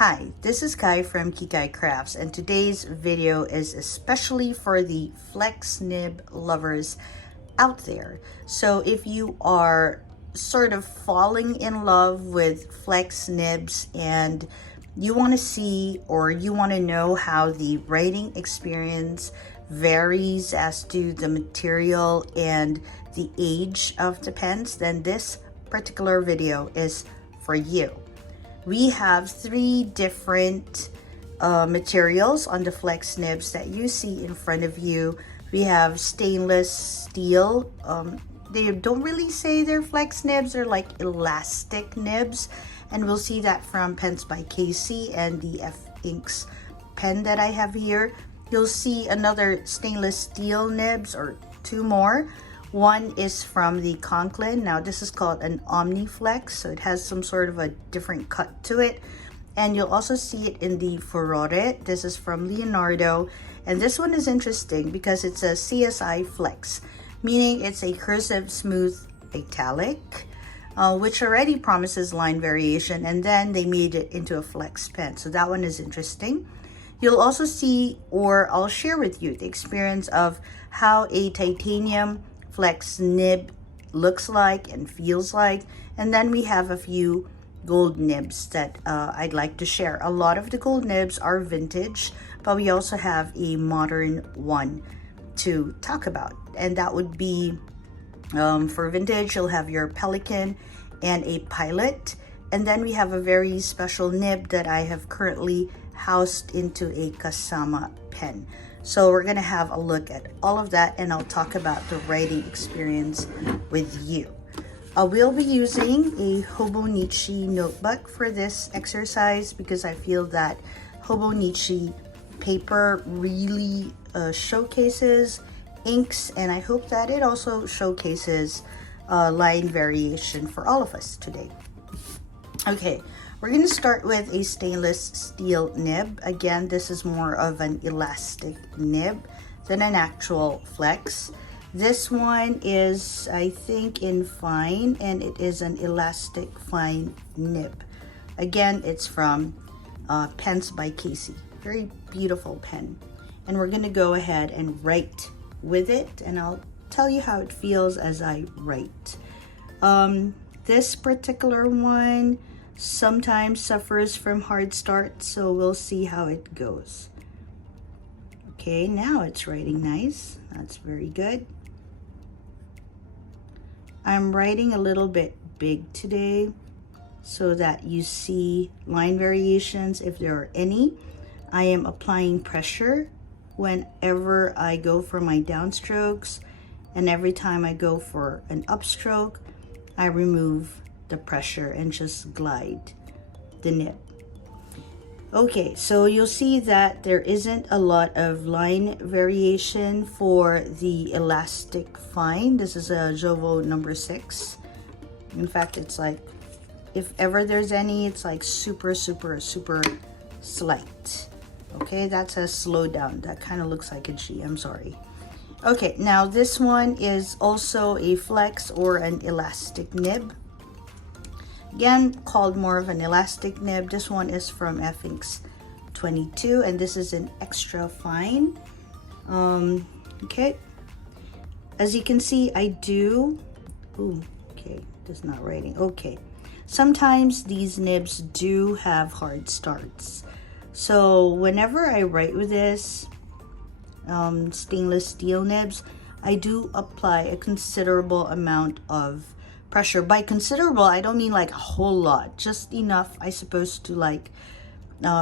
Hi, this is Kai from Kikai Crafts, and today's video is especially for the flex nib lovers out there. So if you are sort of falling in love with flex nibs and you want to see or you want to know how the writing experience varies as to the material and the age of the pens, then this particular video is for you. We have three different materials on the flex nibs that you see in front of you. We have stainless steel. They don't really say they're flex nibs, they're like elastic nibs. And we'll see that from Pens by Casey and the F Inks pen that I have here. You'll see another stainless steel nibs, or two more. One is from the Conklin. Now this is called an Omniflex, so it has some sort of a different cut to it. And you'll also see it in the Furore. This is from Leonardo. And this one is interesting because it's a CSI Flex, meaning it's a cursive smooth italic, which already promises line variation, and then they made it into a flex pen. So that one is interesting. You'll also see, or I'll share with you, the experience of how a titanium flex nib looks like and feels like. And then we have a few gold nibs that I'd like to share. A lot of the gold nibs are vintage, but we also have a modern one to talk about, and that would be for vintage, you'll have your Pelican and a Pilot. And then we have a very special nib that I have currently housed into a Kasama pen. So we're gonna have a look at all of that, and I'll talk about the writing experience with you. We'll be using a Hobonichi notebook for this exercise because I feel that Hobonichi paper really showcases inks, and I hope that it also showcases line variation for all of us today. Okay, we're going to start with a stainless steel nib. Again, this is more of an elastic nib than an actual flex. This one is, I think, in fine, and it is an elastic fine nib. Again, it's from Pens by Casey. Very beautiful pen. And we're going to go ahead and write with it, and I'll tell you how it feels as I write. This particular one sometimes suffers from hard start, so we'll see how it goes. Okay, now it's writing nice. That's very good. I'm writing a little bit big today so that you see line variations if there are any. I am applying pressure whenever I go for my downstrokes, and every time I go for an upstroke, I remove the pressure and just glide the nib. Okay, so you'll see that there isn't a lot of line variation for the elastic fine. This is a Jovo number 6. In fact, it's like, if ever there's any, it's like super slight. Okay, that's a slow down. That kind of looks like a G. I'm sorry. Okay, now this one is also a flex or an elastic nib. Again, called more of an elastic nib. This one is from F Inks 22, and this is an extra fine. Okay, as you can see, I do. Ooh, okay, that's not writing. Okay, sometimes these nibs do have hard starts. So whenever I write with this stainless steel nibs, I do apply a considerable amount of pressure. By considerable, I don't mean like a whole lot, just enough, I suppose, to like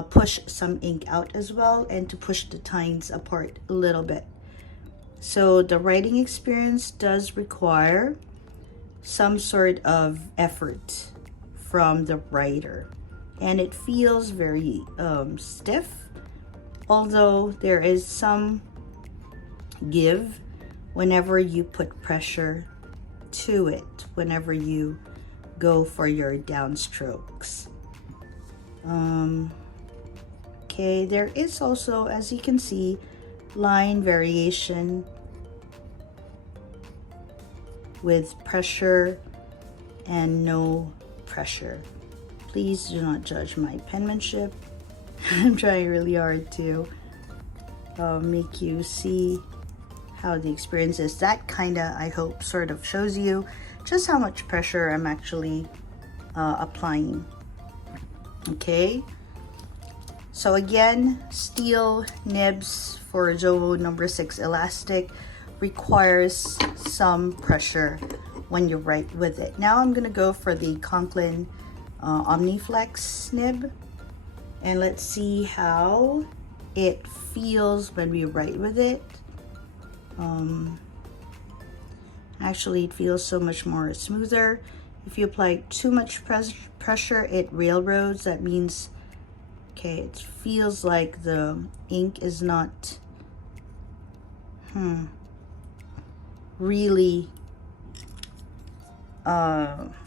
push some ink out as well, and to push the tines apart a little bit. So the writing experience does require some sort of effort from the writer, and it feels very stiff, although there is some give whenever you put pressure to it, whenever you go for your downstrokes. Okay, there is also, as you can see, line variation with pressure and no pressure. Please do not judge my penmanship. I'm trying really hard to make you see how the experience is. That kinda, I hope, sort of shows you just how much pressure I'm actually applying. Okay, so again, steel nibs for Zoho number 6 elastic requires some pressure when you write with it. Now I'm gonna go for the Conklin Omniflex nib, and let's see how it feels when we write with it. Actually, it feels so much more smoother. If you apply too much pressure, it railroads. That means, okay, it feels like the ink is not really,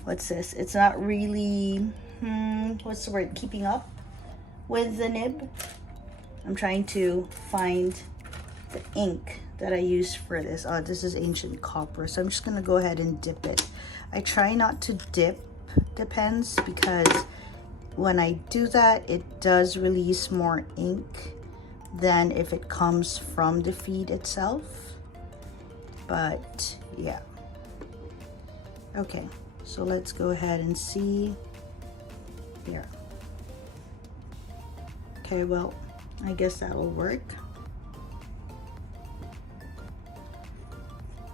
what's this? It's not really, what's the word? Keeping up with the nib. I'm trying to find the ink that I use for this. Oh, this is ancient copper, so I'm just gonna go ahead and dip it. I try not to dip the pens because when I do that, it does release more ink than if it comes from the feed itself. But yeah. Okay, so let's go ahead and see here. Okay, well, I guess that'll work.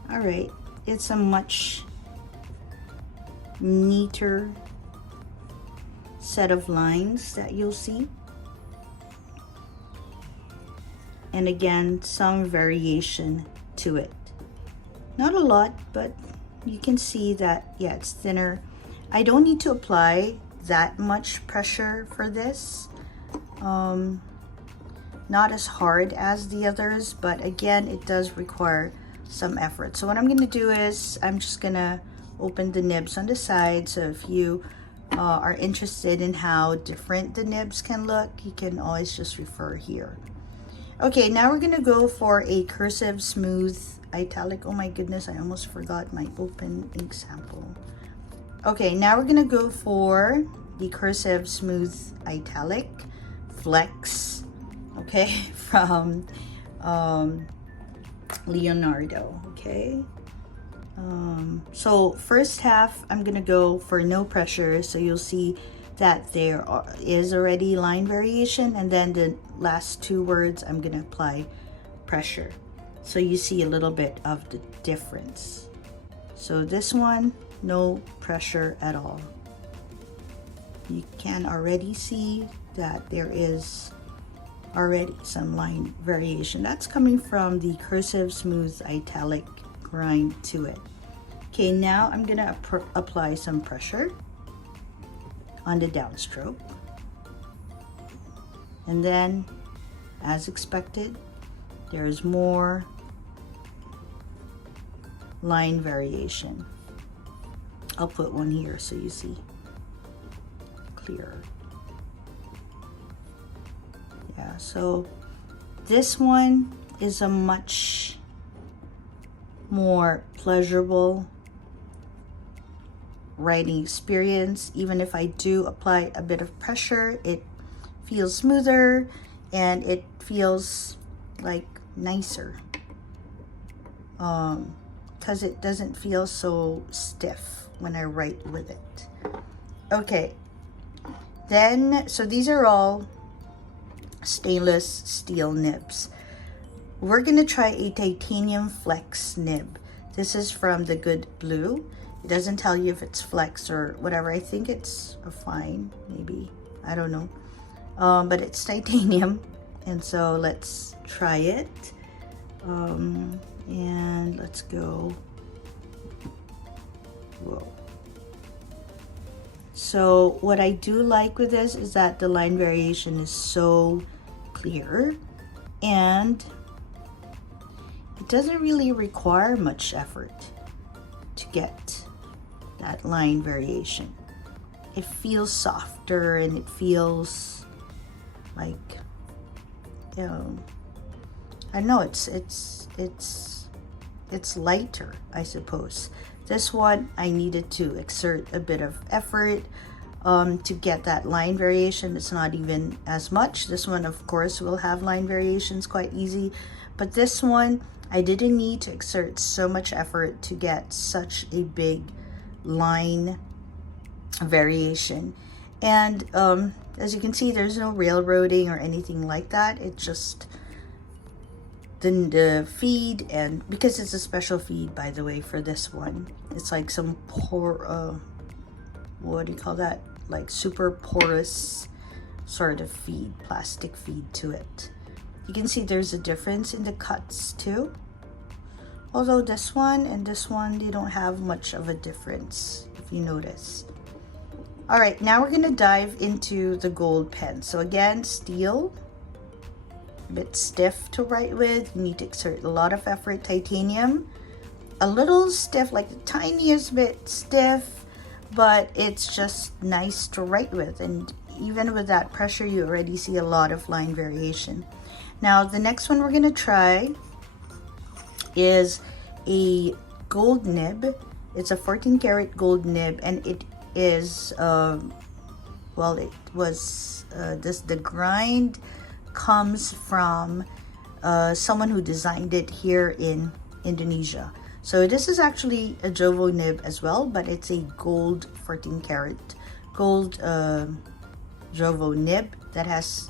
All right, it's a much neater set of lines that you'll see. And again, some variation to it. Not a lot, but you can see that, yeah, it's thinner. I don't need to apply that much pressure for this. Not as hard as the others, but again, it does require some effort. So what I'm going to do is I'm just going to open the nibs on the side. So if you are interested in how different the nibs can look, you can always just refer here. Okay, now we're going to go for a cursive smooth italic. Oh my goodness, I almost forgot my open ink sample. Okay, now we're going to go for the cursive smooth italic flex, okay, from Leonardo. Okay, so first half I'm gonna go for no pressure, so you'll see that there is already line variation, and then the last two words I'm gonna apply pressure, so you see a little bit of the difference. So this one, no pressure at all. You can already see that there is already some line variation. That's coming from the cursive smooth italic grind to it. Okay, now I'm gonna apply some pressure on the downstroke, and then as expected, there's more line variation. I'll put one here so you see clearer. Yeah, so this one is a much more pleasurable writing experience. Even if I do apply a bit of pressure, it feels smoother and it feels like nicer, because it doesn't feel so stiff when I write with it. Okay, then, so these are all stainless steel nibs. We're gonna try a titanium flex nib. This is from the Good Blue. It doesn't tell you if it's flex or whatever. I think it's a fine, maybe, I don't know, but it's titanium, and so let's try it. And let's go. Whoa. So what I do like with this is that the line variation is so clear, and it doesn't really require much effort to get that line variation. It feels softer and it feels like, you know, I don't know, it's lighter, I suppose. This one I needed to exert a bit of effort. to get that line variation. It's not even as much. This one, of course, will have line variations quite easy, but this one, I didn't need to exert so much effort to get such a big line variation. And as you can see, there's no railroading or anything like that. It just the feed, and because it's a special feed, by the way, for this one, it's like some what do you call that, like super porous sort of feed, plastic feed to it. You can see there's a difference in the cuts too, although this one and this one, they don't have much of a difference, if you notice. All right, now we're gonna dive into the gold pen. So again, steel, a bit stiff to write with. You need to exert a lot of effort. Titanium, a little stiff, like the tiniest bit stiff, but it's just nice to write with. And even with that pressure, you already see a lot of line variation. Now, the next one we're gonna try is a gold nib. It's a 14 karat gold nib, and it is well, it was the grind comes from someone who designed it here in Indonesia. So this is actually a Jowo nib as well, but it's a gold 14 karat gold Jowo nib that has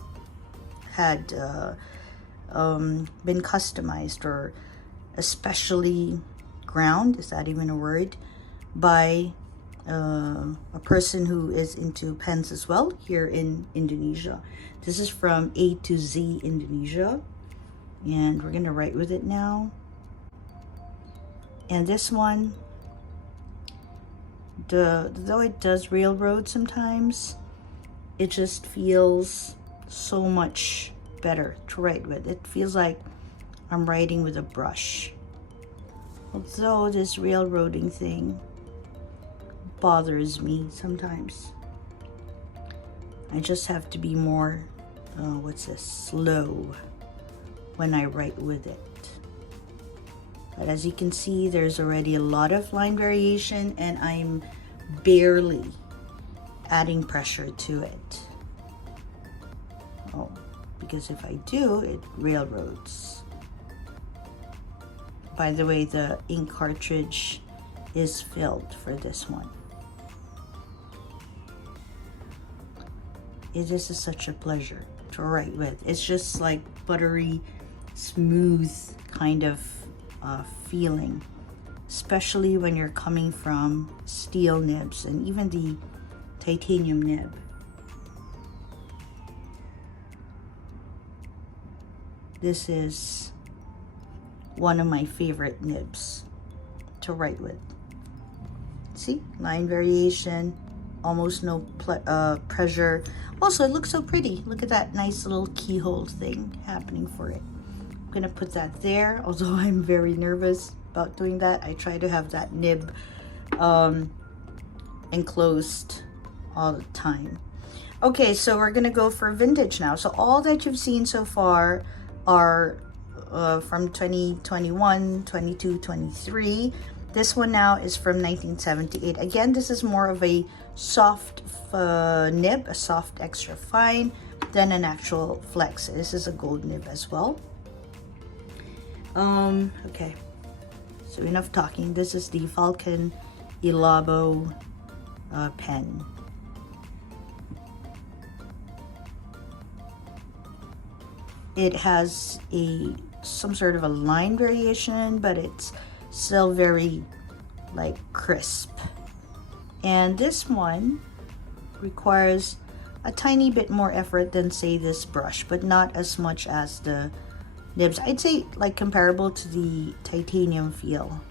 had been customized or especially ground, is that even a word, by a person who is into pens as well here in Indonesia. This is from A to Z Indonesia, and we're gonna write with it now. And this one, though it does railroad sometimes, it just feels so much better to write with. It feels like I'm writing with a brush, although this railroading thing bothers me sometimes. I just have to be more slow when I write with it. But as you can see, there's already a lot of line variation, and I'm barely adding pressure to it. Oh, because if I do, it railroads. By the way, the ink cartridge is filled for this one. It is such a pleasure to write with. It's just like buttery, smooth kind of feeling, especially when you're coming from steel nibs and even the titanium nib. This is one of my favorite nibs to write with. See, line variation, almost no pressure. Also, it looks so pretty. Look at that nice little keyhole thing happening for it. I'm gonna put that there, although I'm very nervous about doing that. I try to have that nib enclosed all the time. Okay, so we're gonna go for vintage now. So all that you've seen so far are from 2021, 22, 23. This one now is from 1978. Again, this is more of a soft nib, a soft extra fine, than an actual flex. This is a gold nib as well. Okay, so enough talking. This is the Falcon Ilabo pen. It has some sort of a line variation, but it's still very like crisp. And this one requires a tiny bit more effort than, say, this brush, but not as much as the nibs. I'd say like comparable to the titanium feel.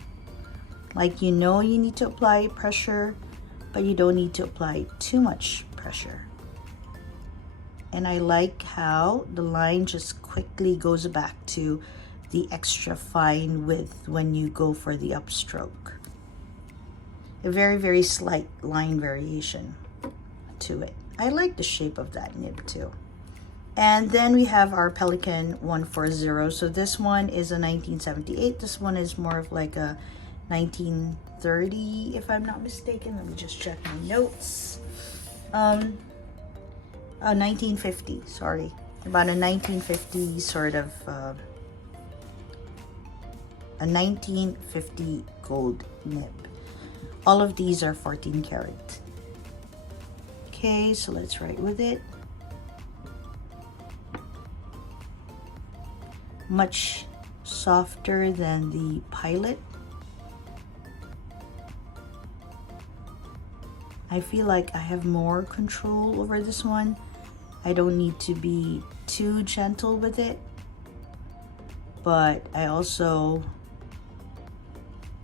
Like, you know, you need to apply pressure, but you don't need to apply too much pressure. And I like how the line just quickly goes back to the extra fine width when you go for the upstroke. A very, very slight line variation to it. I like the shape of that nib too. And then we have our Pelican 140. So this one is a 1978. This one is more of like a 1930, if I'm not mistaken. Let me just check my notes. 1950, sorry. About a 1950 sort of, a 1950 gold nib. All of these are 14 karat. Okay, so let's write with it. Much softer than the Pilot. I feel like I have more control over this one. I don't need to be too gentle with it, but I also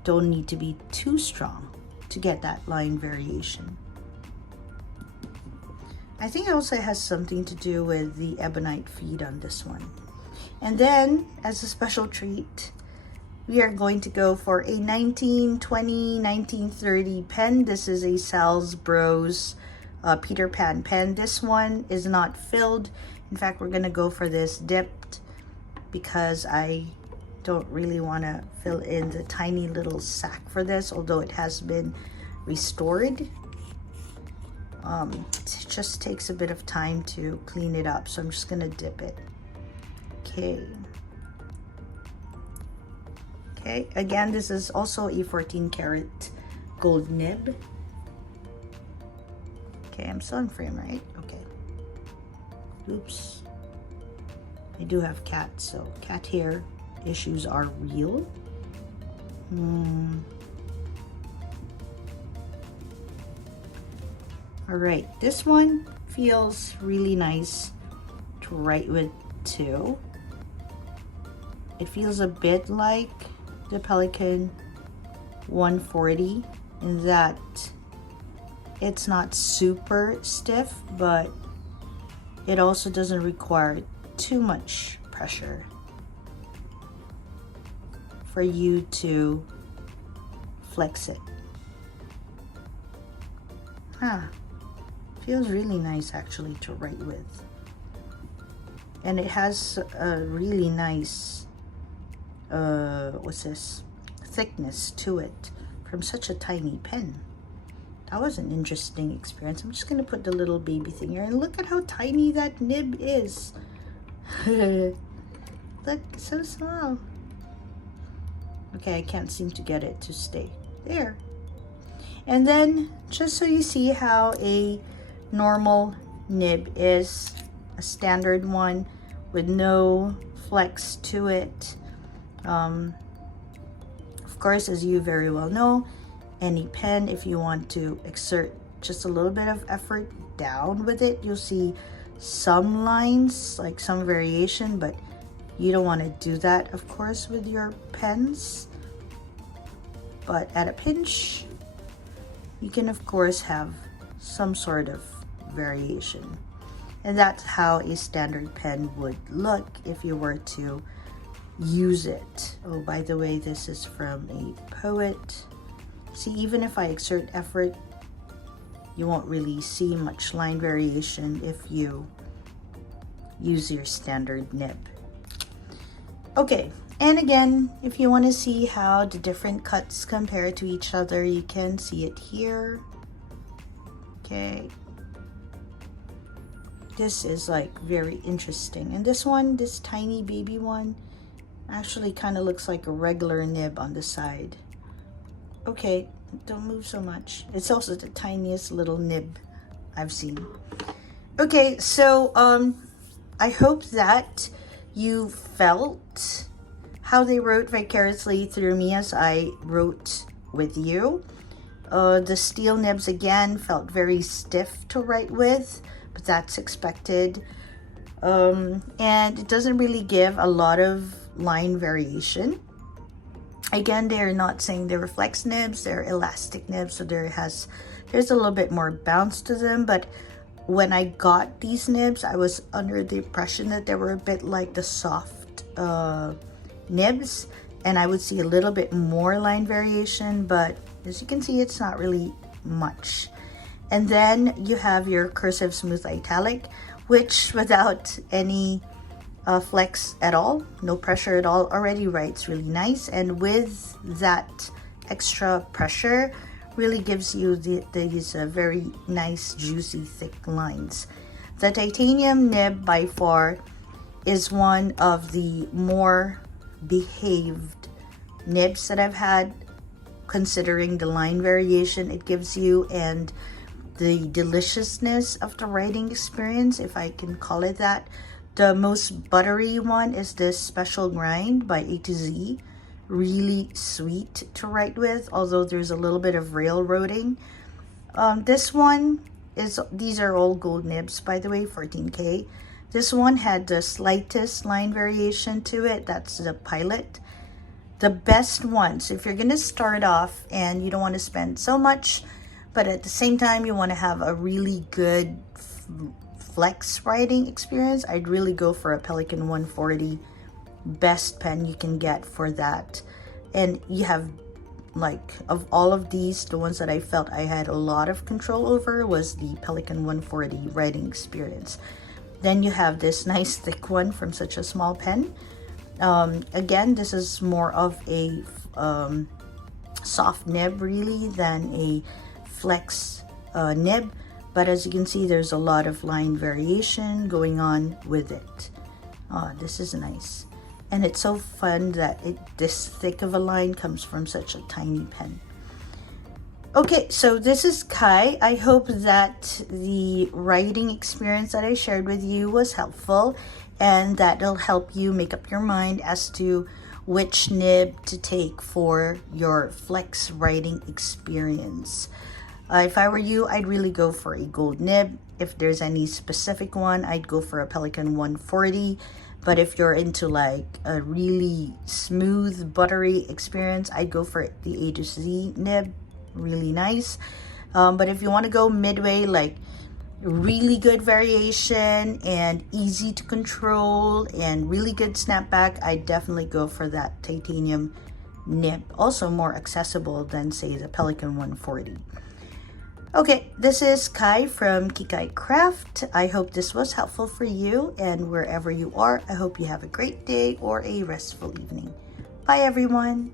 don't need to be too strong to get that line variation. I think also it has something to do with the ebonite feed on this one. And then, as a special treat, we are going to go for a 1920, 1930 pen. This is a Sal's Bros Peter Pan pen. This one is not filled. In fact, we're going to go for this dipped because I don't really want to fill in the tiny little sack for this, although it has been restored. It just takes a bit of time to clean it up, so I'm just going to dip it. Okay. Okay, again, this is also a 14 karat gold nib. Okay, I'm still in frame, right? Okay. Oops. I do have cats, so cat hair issues are real. All right, this one feels really nice to write with too. It feels a bit like the Pelikan 140 in that it's not super stiff, but it also doesn't require too much pressure for you to flex it. Feels really nice actually to write with. And it has a really nice thickness to it from such a tiny pen. That was an interesting experience. I'm just gonna put the little baby thing here and look at how tiny that nib is. Look, so small. Okay, I can't seem to get it to stay there. And then just so you see how a normal nib is, a standard one with no flex to it. Of course, as you very well know, any pen, if you want to exert just a little bit of effort down with it, you'll see some lines, like some variation, but you don't want to do that, of course, with your pens. But at a pinch, you can, of course, have some sort of variation. And that's how a standard pen would look if you were to use it. Oh, by the way, this is from a poet. See, even if I exert effort, you won't really see much line variation if you use your standard nib. Okay, and again, if you want to see how the different cuts compare to each other, you can see it here. Okay. This is like very interesting. And this one, this tiny baby one, actually kind of looks like a regular nib on the side. Okay, don't move so much. It's also the tiniest little nib I've seen. Okay, so I hope that you felt how they wrote vicariously through me as I wrote with you. The steel nibs again felt very stiff to write with, but that's expected. And it doesn't really give a lot of line variation. Again, they're not saying they're flex nibs, they're elastic nibs, so there's a little bit more bounce to them. But when I got these nibs, I was under the impression that they were a bit like the soft nibs, and I would see a little bit more line variation, but as you can see, it's not really much. And then you have your cursive smooth italic, which without any flex at all, no pressure at all, already writes really nice. And with that extra pressure, really gives you these very nice, juicy, thick lines. The titanium nib by far is one of the more behaved nibs that I've had, considering the line variation it gives you and the deliciousness of the writing experience, if I can call it that. The most buttery one is this Special Grind by A to Z. Really sweet to write with, although there's a little bit of railroading. This one is, these are all gold nibs, by the way, 14K. This one had the slightest line variation to it. That's the Pilot. The best ones, if you're gonna start off and you don't want to spend so much, but at the same time you want to have a really good flex writing experience, I'd really go for a Pelikan 140. Best pen you can get for that. And you have, like, of all of these, the ones that I felt I had a lot of control over was the Pelikan 140 writing experience. Then you have this nice thick one from such a small pen. Again, this is more of a soft nib really than a flex nib, but as you can see, there's a lot of line variation going on with it. This is nice. And it's so fun that this thick of a line comes from such a tiny pen. Okay, so this is Kai. I hope that the writing experience that I shared with you was helpful, and that it'll help you make up your mind as to which nib to take for your flex writing experience. If I were you, I'd really go for a gold nib. If there's any specific one, I'd go for a Pelikan 140. But if you're into like a really smooth, buttery experience, I'd go for the A to Z nib. Really nice. But if you want to go midway, like really good variation and easy to control and really good snapback, I'd definitely go for that titanium nib. Also more accessible than, say, the Pelikan 140. Okay, this is Kai from Kikai Craft. I hope this was helpful for you, and wherever you are, I hope you have a great day or a restful evening. Bye, everyone.